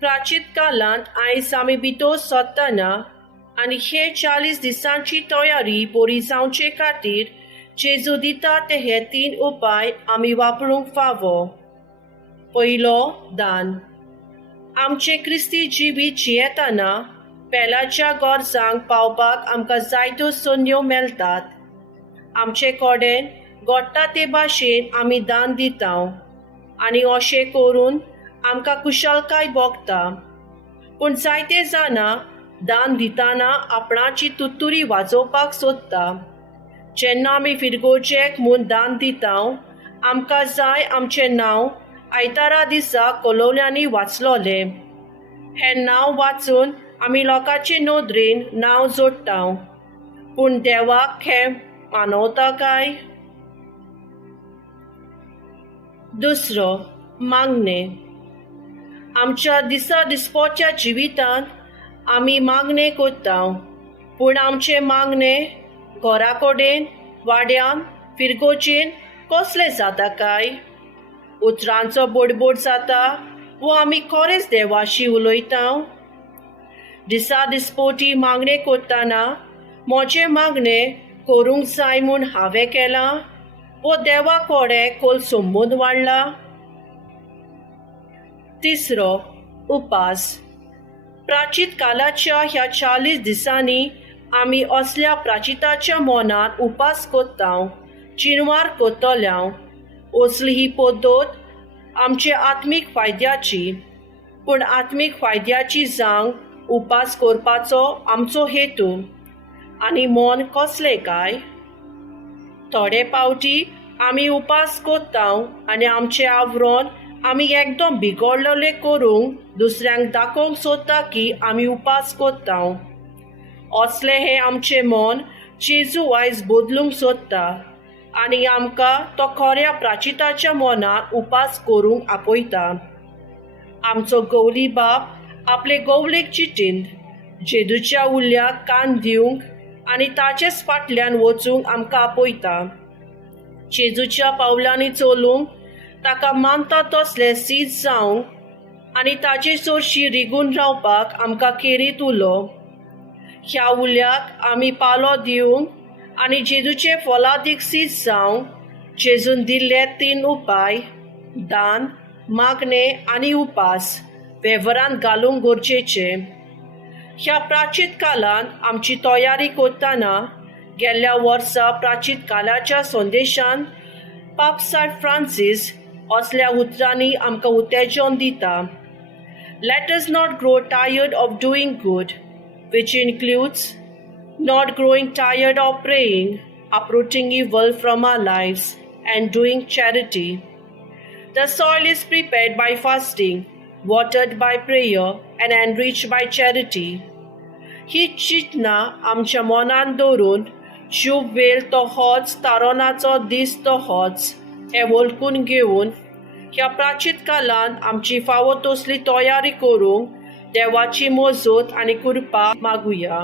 प्राचीन काळांत आयज आमी भितर सरतना आनी हे 40 दिसांची तयारी बरी जावचे खातीर जेजू दिता ते हे 3 उपाय आमी वापरूंक फावो. पयलो, दान. आमचे क्रिस्ती जिवीत जियेतना पेलाच्या गरजांक पावपाक आमकां जायत्यो संद्यो मेळटात. आमचे कडेन घडटा ते भाशेन आमी दान दिता आनी अशें करून आमकां कुशळकाय भोगता. पूण जायते जाणां दान दितना आपणाची तुत्तुरी वाजोवपाक सोदता. जेन्ना आमी फिरगोवचेक म्हूण दान दिता आमकां जाय आमचें नांव आयतारा दिसा कलोल्यांनी वाचलोलें. हें नांव वाचून आमी लोकांचे नदरेन नांव जोडटा. पूण देवाक हें मानवता काय? दुसरो, मागणें. आमच्या दिसा दिसपोच्या जिवितांत आमी मागणें करता. पूण आमचे मागणें घरा कडेन, वाड्यान, फिरगोचेन कसले जाता काय? उतरांचो बडबड जाता वो आमी खरेंच देवाशी उलयता? दिसा दिसपोटी मागणें करतना म्हजें मागणें करूंक जाय म्हूण हांवें केलां वो देवा कडेन खोल संबंद वाडला? तिसरो, उपास. प्राचीन काळाच्या ह्या 40 दिसांनी आमी असल्या प्राचिताच्या मनान उपास करता, चिनवार करतल्या. असली ही पद्दत आमचे आत्मीक फायद्याची. पूण आत्मीक फायद्याची जावंक उपास करपाचो आमचो हेतू आनी मन कसलें काय? थोडे पावटी आमी उपास करता आनी आमचें आवरण आमी एकदम बिगडलेलें करूंक दुसऱ्यांक दाखोवंक सोदता की आमी उपास करता. असलें हें आमचें मन जेजू आयज बदलूंक सोदता आनी आमकां तो खऱ्या प्राचिताच्या मनान उपास करूंक आपयता. आमचो गवली बाब आपले गवलेक चिंतीन जेजूच्या उल्याक कान दिवंक आनी ताचेच फाटल्यान वचूंक आमकां आपयता. जेजूच्या पावलांनी चलूंक, ताका मानता तसले सीद जावंक आनी ताचे चडशी रिगून रावपाक आमकां केरीत उलो. ह्या उल्याक आमी पालो दिवंक आनी जेजूचे फलादीक सीद जावंक जेजून दिल्ले 3 उपाय दान, मागणें आनी उपास वेव्हारांत घालूंक गरजेचे. ह्या प्राचीन काळांत आमची तयारी करतना गेल्ल्या वर्सा प्राचीन काळाच्या संदेशान पाप सायब फ्रांसीस असल्या उतरांनी आमकां उत्तेजन दिता. Let us not grow tired of doing good, which includes not growing tired of praying, uprooting evil from our lives, and doing charity. The soil is prepared by fasting, watered by prayer, and enriched by charity. ही चिंतना आमच्या मनान दवरून शुभ वेळ तो होच, तारोनाचो दीस तो होच हें वळखून घेवन ह्या प्राचीन काळांत आमची फावो तसली तयारी करूंक देवाची मजत आनी कृपा मागुया.